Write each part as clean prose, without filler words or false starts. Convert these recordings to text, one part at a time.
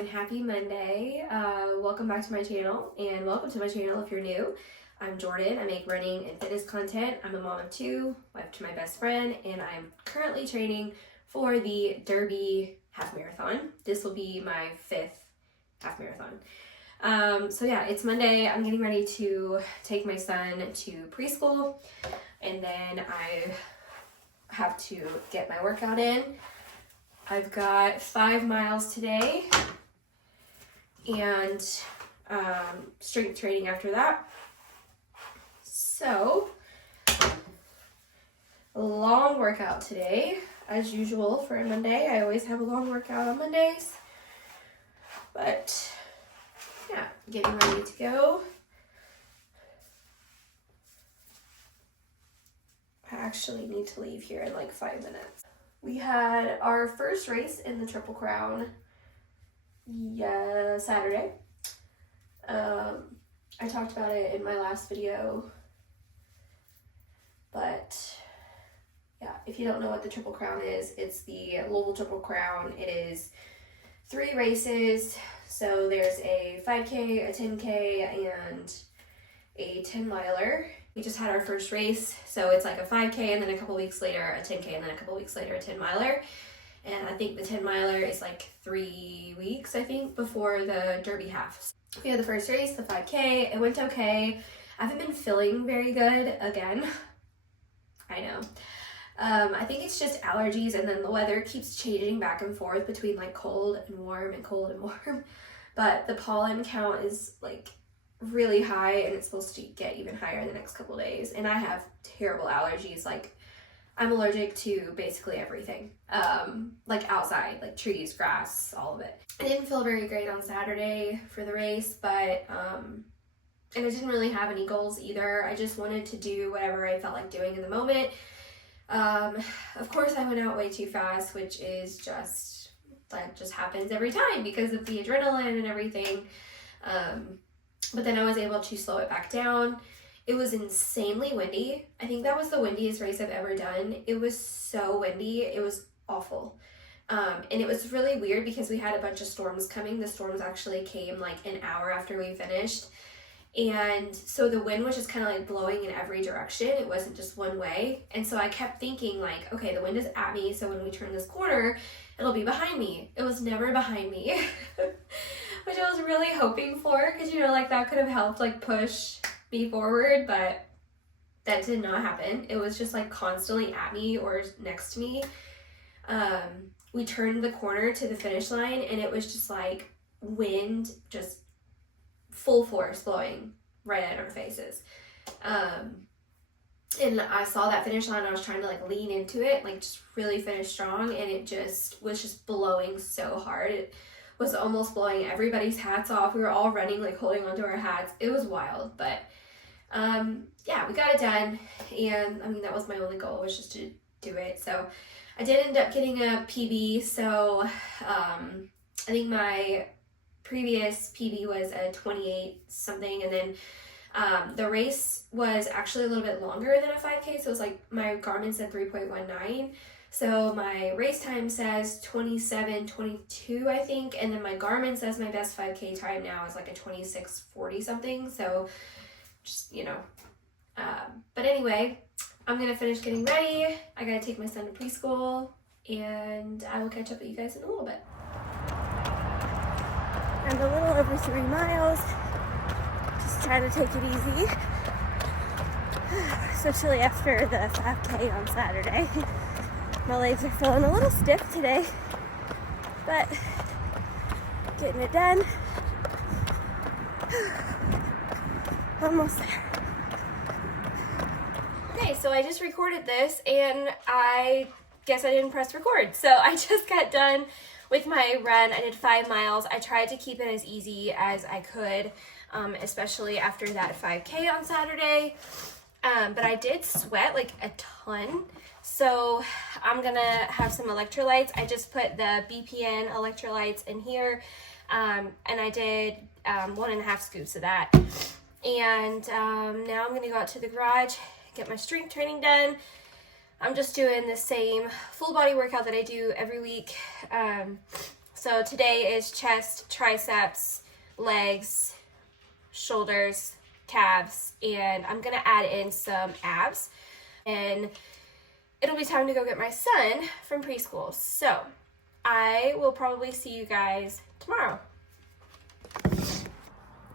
and happy Monday. Welcome back to my channel, and welcome to my channel if you're new. I'm Jordan. I make running and fitness content. I'm a mom of two, wife to my best friend, and I'm currently training for the Derby half marathon. This will be my 5th half marathon. So yeah, it's Monday. I'm getting ready to take my son to preschool, and then I have to get my workout in. I've got 5 miles today and strength training after that. So, a long workout today, as usual for a Monday. I always have a long workout on Mondays. But, yeah, getting ready to go. I actually need to leave here in like 5 minutes. We had our first race in the Triple Crown Saturday. I talked about it in my last video, but yeah, if you don't know what the Triple Crown is, it's the Louisville Triple Crown. It is 3 races, so there's a 5K, a 10K, and a 10-miler. We just had our first race, so it's like a 5K, and then a couple weeks later a 10K, and then a couple weeks later a 10-miler. And I think the 10-miler is like 3 weeks, I think, before the Derby half. We had the first race, the 5K. It went okay. I haven't been feeling very good again. I know. I think it's just allergies, and then the weather keeps changing back and forth between like cold and warm and cold and warm. But the pollen count is like really high, and it's supposed to get even higher in the next couple days. And I have terrible allergies. Like, I'm allergic to basically everything, like outside, like trees, grass, all of it. I didn't feel very great on Saturday for the race, but and I didn't really have any goals either. I just wanted to do whatever I felt like doing in the moment. Of course I went out way too fast, which is just, that just happens every time because of the adrenaline and everything. But then I was able to slow it back down. It was insanely windy. I think that was the windiest race I've ever done. It was so windy. It was awful. And it was really weird because we had a bunch of storms coming. The storms actually came like an hour after we finished. And so the wind was just kind of like blowing in every direction. It wasn't just one way. And so I kept thinking like, okay, the wind is at me, so when we turn this corner, it'll be behind me. It was never behind me, which I was really hoping for, because, you know, like that could have helped like push me forward, but that did not happen. It was just like constantly at me or next to me. We turned the corner to the finish line, and it was just like wind, just full force blowing right at our faces. And I saw that finish line. I was trying to like lean into it, like just really finish strong, and it just was just blowing so hard. It was almost blowing everybody's hats off. We were all running, like holding onto our hats. It was wild, but yeah, we got it done. And I mean, that was my only goal, was just to do it. So I did end up getting a PB. So I think my previous PB was a 28 something, and then the race was actually a little bit longer than a 5K, so it was like, my Garmin said 3.19, so my race time says 27:22, I think, and then my Garmin says my best 5K time now is like a 26:40 something, so just, you know, but anyway, I'm gonna finish getting ready. I gotta take my son to preschool, and I will catch up with you guys in a little bit. I'm a little over 3 miles, just trying to take it easy, especially after the 5K on Saturday. My legs are feeling a little stiff today, but getting it done. Almost there. Okay, so I just recorded this, and I guess I didn't press record, so I just got done with my run. I did 5 miles. I tried to keep it as easy as I could, especially after that 5K on Saturday. But I did sweat like a ton. So I'm gonna have some electrolytes. I just put the BPN electrolytes in here, and I did 1.5 scoops of that. And now I'm gonna go out to the garage, get my strength training done. I'm just doing the same full body workout that I do every week. So today is chest, triceps, legs, shoulders, calves, and I'm gonna add in some abs. And it'll be time to go get my son from preschool. So I will probably see you guys tomorrow.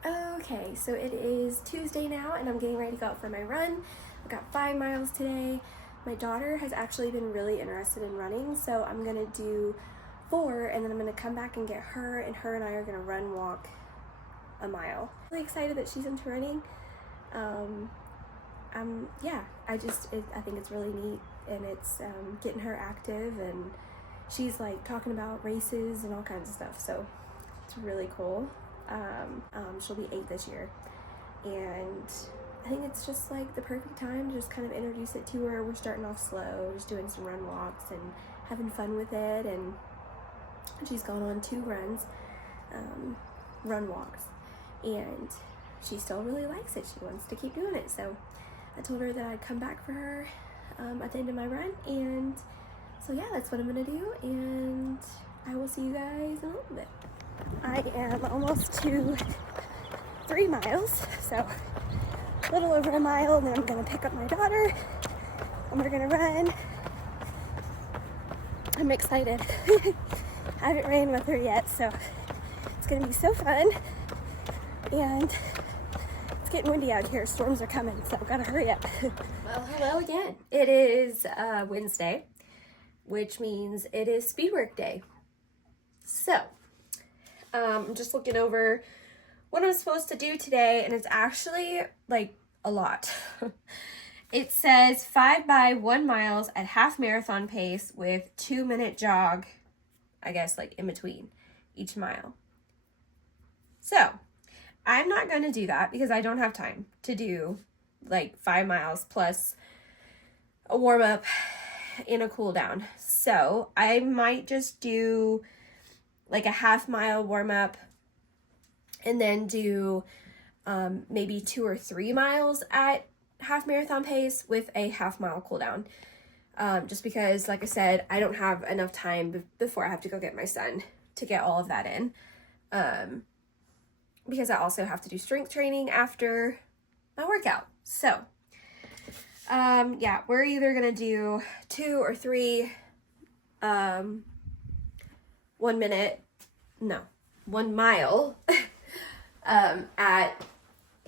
Okay, so it is Tuesday now and I'm getting ready to go out for my run. I've got 5 miles today. My daughter has actually been really interested in running, so I'm gonna do 4 and then I'm gonna come back and get her, and her and I are gonna walk a mile. Really excited that she's into running. I think it's really neat, and it's getting her active, and she's like talking about races and all kinds of stuff, so it's really cool. She'll be 8 this year, and I think it's just like the perfect time to just kind of introduce it to her. We're starting off slow, just doing some run walks and having fun with it, and she's gone on 2 run walks, and she still really likes it. She wants to keep doing it, so I told her that I'd come back for her at the end of my run, and so yeah, that's what I'm gonna do, and I will see you guys in a little bit. I am almost to 3 miles, so a little over a mile, and then I'm gonna pick up my daughter and we're gonna run. I'm excited. I haven't ran with her yet, so it's gonna be so fun, and it's getting windy out here. Storms are coming, so I've gotta hurry up. Well, hello again. It is Wednesday, which means it is speed work day. So I'm just looking over what I'm supposed to do today, and it's actually like a lot. It says 5 by 1 miles at half marathon pace with 2-minute jog, I guess, like in between each mile. So I'm not going to do that because I don't have time to do like 5 miles plus a warm up and a cool down. So I might just do like a half-mile warm up and then do maybe 2 or 3 miles at half marathon pace with a half-mile cool down. Just because, like I said, I don't have enough time before I have to go get my son to get all of that in. Because I also have to do strength training after my workout. So, yeah, we're either gonna do 2 or 3 1 mile at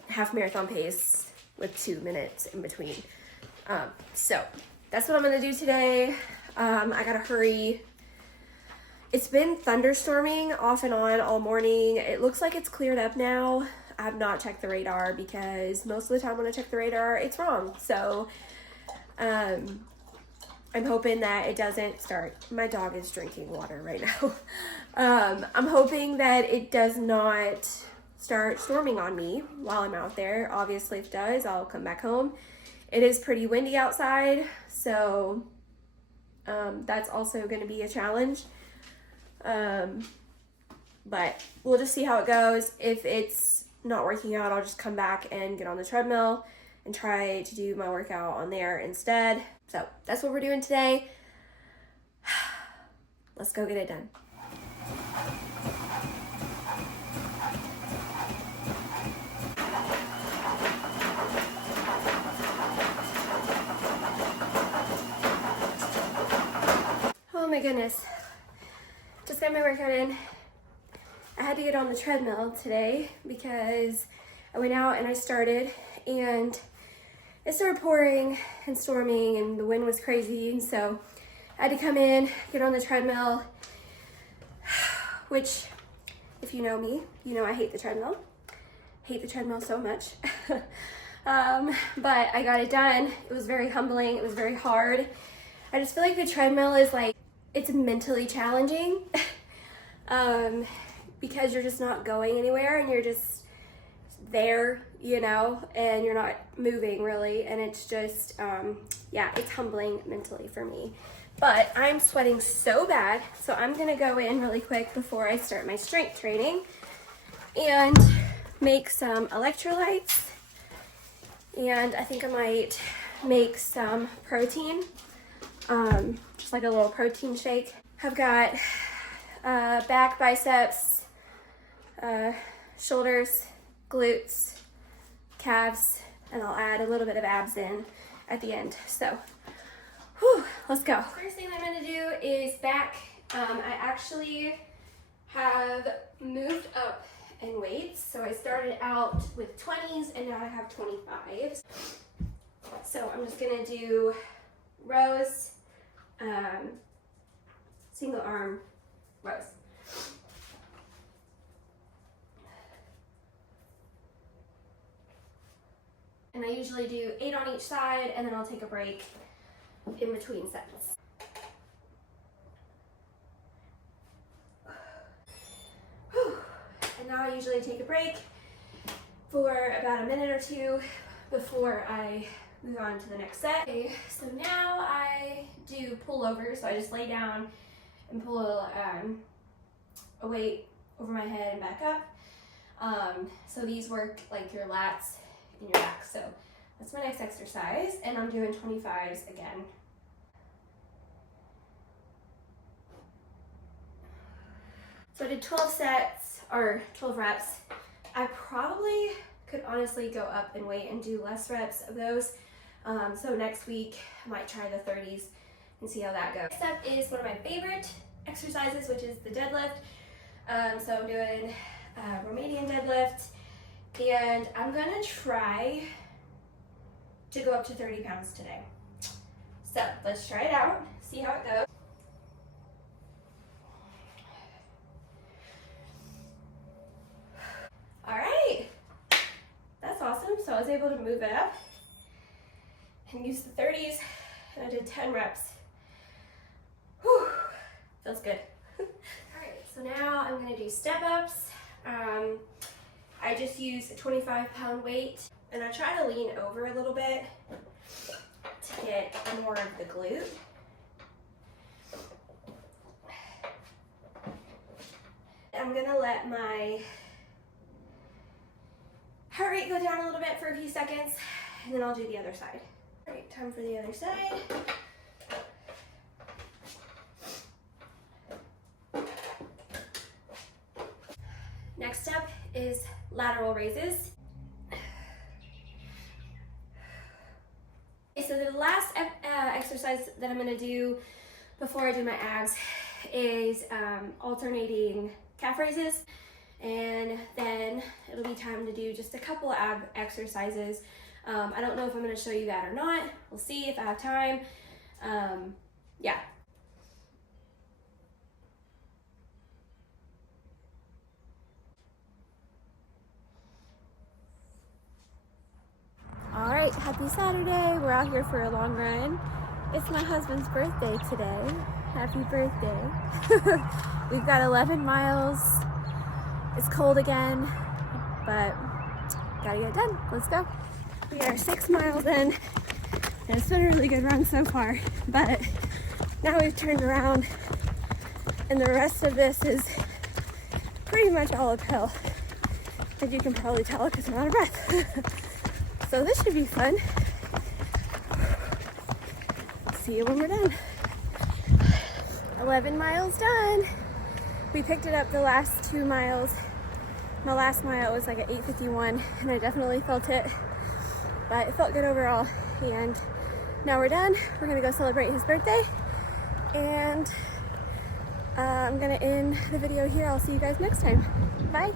half marathon pace with 2 minutes in between. So that's what I'm gonna do today. I gotta hurry. It's been thunderstorming off and on all morning. It looks like it's cleared up now. I have not checked the radar because most of the time when I check the radar, it's wrong. So I'm hoping that it doesn't start. My dog is drinking water right now. I'm hoping that it does not start storming on me while I'm out there. Obviously, if it does, I'll come back home. It is pretty windy outside, so that's also going to be a challenge. But we'll just see how it goes. If it's not working out, I'll just come back and get on the treadmill and try to do my workout on there instead. So that's what we're doing today. Let's go get it done. Oh my goodness. Just got my workout in. I had to get on the treadmill today because I went out and I started, and it started pouring and storming and the wind was crazy, and so I had to come in, get on the treadmill, which, if you know me, you know I hate the treadmill. Hate the treadmill so much. But I got it done. It was very humbling. It was very hard. I just feel like the treadmill is like, it's mentally challenging because you're just not going anywhere and you're just there, you know, and you're not moving really, and it's just yeah, it's humbling mentally for me. But I'm sweating so bad, so I'm gonna go in really quick before I start my strength training and make some electrolytes, and I think I might make some protein, just like a little protein shake. I've got back, biceps, shoulders, glutes, calves, and I'll add a little bit of abs in at the end. So, whew, let's go. First thing I'm gonna do is back. I actually have moved up in weights. So I started out with 20s and now I have 25s. So I'm just gonna do rows, single arm rows. And I usually do 8 on each side, and then I'll take a break in between sets. Whew. And now I usually take a break for about a minute or two before I move on to the next set. Okay, so now I do pullovers. So I just lay down and pull a weight over my head and back up. So these work like your lats and your back. So that's my next exercise, and I'm doing 25s again. So I did 12 sets, or 12 reps. I probably could honestly go up in weight and do less reps of those. So next week I might try the 30s and see how that goes. Next up is one of my favorite exercises, which is the deadlift. So I'm doing Romanian deadlift, and I'm gonna try to go up to 30 pounds today. So let's try it out, see how it goes. All right, that's awesome. So I was able to move it up and use the 30s, and I did 10 reps. Whew, feels good. All right, so now I'm gonna do step ups. I just use a 25-pound weight, and I try to lean over a little bit to get more of the glute. I'm gonna let my heart rate go down a little bit for a few seconds, and then I'll do the other side. All right, time for the other side. Next up is lateral raises. Okay, so the last exercise that I'm gonna do before I do my abs is alternating calf raises, and then it'll be time to do just a couple ab exercises. I don't know if I'm gonna show you that or not. We'll see if I have time. Yeah. All right, happy Saturday. We're out here for a long run. It's my husband's birthday today. Happy birthday. We've got 11 miles. It's cold again, but gotta get it done. Let's go. We are 6 miles in, and it's been a really good run so far, but now we've turned around and the rest of this is pretty much all uphill, as you can probably tell because I'm out of breath. So this should be fun. See you when we're done. 11 miles done. We picked it up the last 2 miles. My last mile was like at 8:51, and I definitely felt it, but it felt good overall. And now we're done. We're gonna go celebrate his birthday, and I'm gonna end the video here. I'll see you guys next time. Bye.